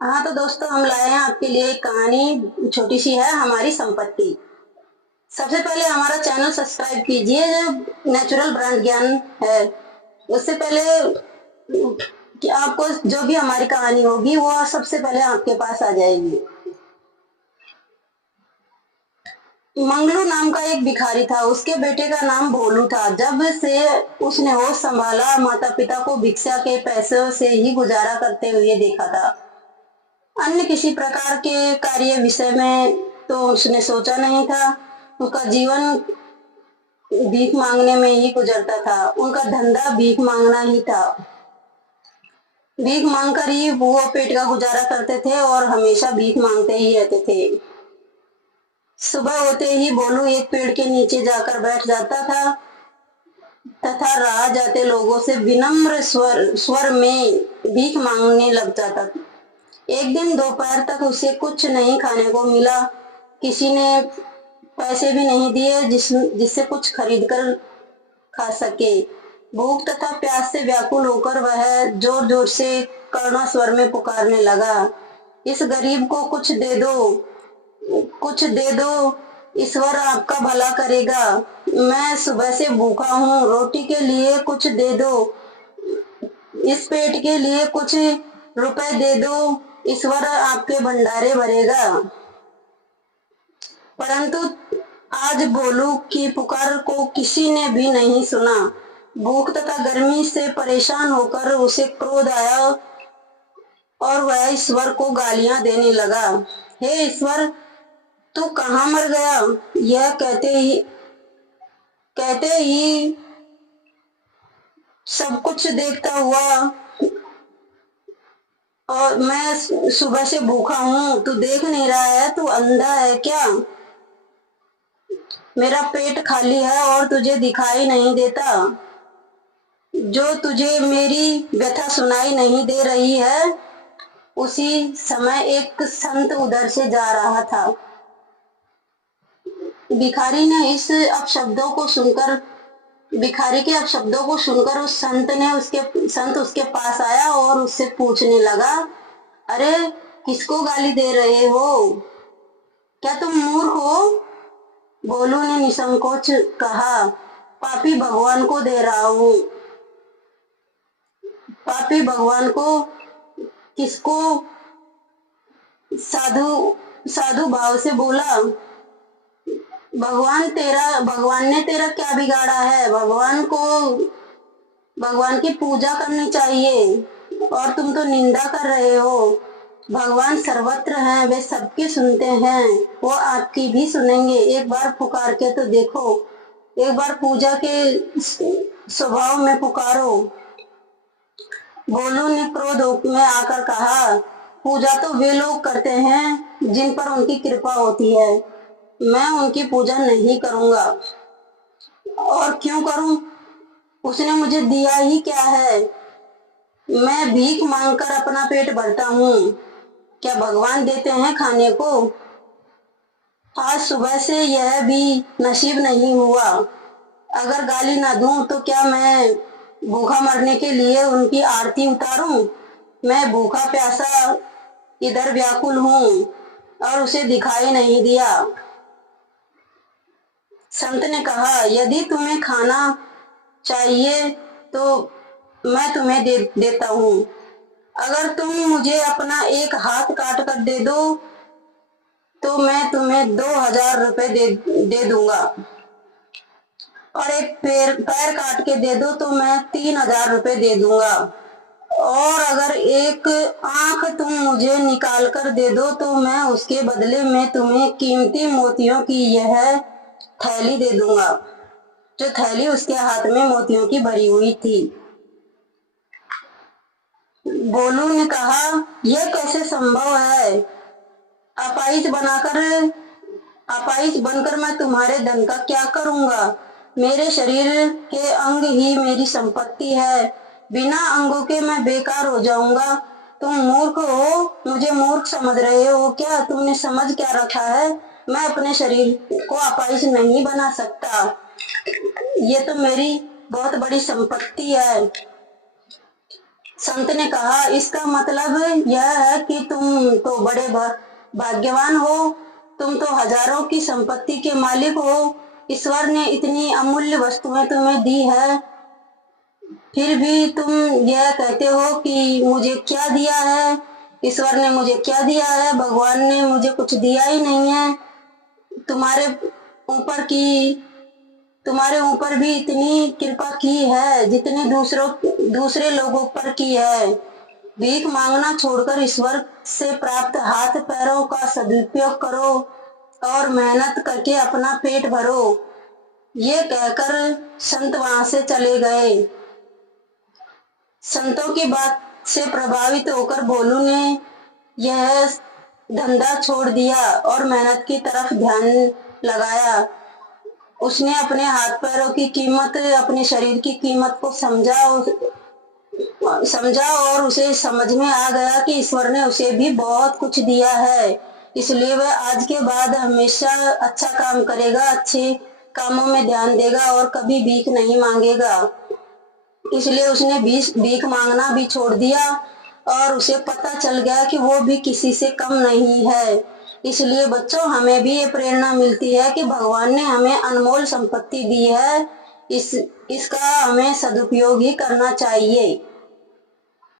हाँ तो दोस्तों हम लाए हैं आपके लिए एक कहानी। छोटी सी है, हमारी संपत्ति। सबसे पहले हमारा चैनल सब्सक्राइब कीजिए जो नेचुरल ब्रांड ज्ञान है। उससे पहले कि आपको जो भी हमारी कहानी होगी वो सबसे पहले आपके पास आ जाएगी। मंगलू नाम का एक भिखारी था। उसके बेटे का नाम भोलू था। जब से उसने होश संभाला, माता पिता को भिक्षा के पैसों से ही गुजारा करते हुए देखा था। अन्य किसी प्रकार के कार्य विषय में तो उसने सोचा नहीं था। उसका जीवन भीख मांगने में ही गुजरता था। उनका धंधा भीख मांगना ही था। भीख मांगकर ही वो पेट का गुजारा करते थे और हमेशा भीख मांगते ही रहते थे। सुबह होते ही बोलू एक पेड़ के नीचे जाकर बैठ जाता था तथा राह जाते लोगों से विनम्र स्वर में भीख मांगने लग जाता था। एक दिन दोपहर तक उसे कुछ नहीं खाने को मिला। किसी ने पैसे भी नहीं दिए जिससे कुछ खरीद कर खा सके। भूख तथा प्यास से व्याकुल होकर वह जोर जोर से करुणा स्वर में पुकारने लगा, इस गरीब को कुछ दे दो, कुछ दे दो, ईश्वर आपका भला करेगा। मैं सुबह से भूखा हूँ, रोटी के लिए कुछ दे दो, इस पेट के लिए कुछ रुपए दे दो, ईश्वर आपके भंडारे भरेगा। परंतु आज भोलू की पुकार को किसी ने भी नहीं सुना। भूख तथा गर्मी से परेशान होकर उसे क्रोध आया और वह ईश्वर को गालियां देने लगा। हे ईश्वर, तू कहाँ मर गया? यह कहते ही सब कुछ देखता हुआ और मैं सुबह से भूखा हूँ, तू देख नहीं रहा है? तू अंधा है क्या? मेरा पेट खाली है और तुझे दिखाई नहीं देता? जो तुझे मेरी व्यथा सुनाई नहीं दे रही है? उसी समय एक संत उधर से जा रहा था। भिखारी ने इस अपशब्दों को सुनकर भिखारी के अपशब्दों को सुनकर संत उसके पास आया और उससे पूछने लगा, अरे किसको गाली दे रहे हो? क्या तुम मूर्ख हो? भोलू ने निसंकोच कहा, पापी भगवान को दे रहा हूँ। पापी भगवान को किसको? साधु साधु भाव से बोला, भगवान ने तेरा क्या बिगाड़ा है? भगवान की पूजा करनी चाहिए और तुम तो निंदा कर रहे हो। भगवान सर्वत्र हैं, वे सबकी सुनते हैं, वो आपकी भी सुनेंगे। एक बार पुकार के तो देखो, एक बार पूजा के स्वभाव में पुकारो। भोलू ने क्रोध में आकर कहा, पूजा तो वे लोग करते हैं जिन पर उनकी कृपा होती है, मैं उनकी पूजा नहीं करूंगा। और क्यों करूं? उसने मुझे दिया ही क्या है? मैं भीख मांगकर अपना पेट भरता हूँ, क्या भगवान देते हैं खाने को? आज सुबह से यह भी नसीब नहीं हुआ। अगर गाली ना दूं तो क्या मैं भूखा मरने के लिए उनकी आरती उतारूं? मैं भूखा प्यासा इधर व्याकुल हूँ और उसे दिखाई नहीं दिया। संत ने कहा, यदि तुम्हें खाना चाहिए तो मैं तुम्हें देता हूँ। अगर तुम मुझे अपना एक हाथ काट कर दे दो तो मैं तुम्हें 2000 रुपए दे दूंगा, और एक पैर काट के दे दो तो मैं 3000 रुपए दे दूंगा, और अगर एक आंख तुम मुझे निकाल कर दे दो तो मैं उसके बदले में तुम्हें कीमती मोतियों की यह थैली दे दूंगा। जो थैली उसके हाथ में मोतियों की भरी हुई थी। बोलू ने कहा, यह कैसे संभव है? अपाहिज बनकर मैं तुम्हारे धन का क्या करूंगा? मेरे शरीर के अंग ही मेरी संपत्ति है, बिना अंगों के मैं बेकार हो जाऊंगा। तुम मूर्ख हो, मुझे मूर्ख समझ रहे हो क्या? तुमने समझ क्या रखा है? मैं अपने शरीर को अपाहिज नहीं बना सकता, ये तो मेरी बहुत बड़ी संपत्ति है। संत ने कहा, इसका मतलब यह है कि तुम तो बड़े भाग्यवान हो, तुम तो हजारों की संपत्ति के मालिक हो, ईश्वर ने इतनी अमूल्य वस्तुएं तुम्हें दी है, फिर भी तुम यह कहते हो कि मुझे क्या दिया है, ईश्वर ने मुझे क्या दिया है, भगवान ने मुझे कुछ दिया ही नहीं है। तुम्हारे ऊपर की तुम्हारे ऊपर भी इतनी कृपा की है जितनी दूसरे लोगों पर की है। भीख मांगना छोड़कर ईश्वर से प्राप्त हाथ पैरों का सदुपयोग करो और मेहनत करके अपना पेट भरो। ये कहकर संत वहां से चले गए। संतों की बात से प्रभावित होकर भोलू ने यह धंधा छोड़ दिया और मेहनत की तरफ ध्यान लगाया। उसने अपने हाथ पैरों की कीमत, अपने शरीर की कीमत को समझा और उसे समझ में आ गया कि ईश्वर ने उसे भी बहुत कुछ दिया है, इसलिए वह आज के बाद हमेशा अच्छा काम करेगा, अच्छे कामों में ध्यान देगा और कभी भीख नहीं मांगेगा। इसलिए उसने भीख मांगना भी छोड़ दिया और उसे पता चल गया कि वो भी किसी से कम नहीं है। इसलिए बच्चों, हमें भी ये प्रेरणा मिलती है कि भगवान ने हमें अनमोल संपत्ति दी है, इसका हमें सदुपयोग ही करना चाहिए।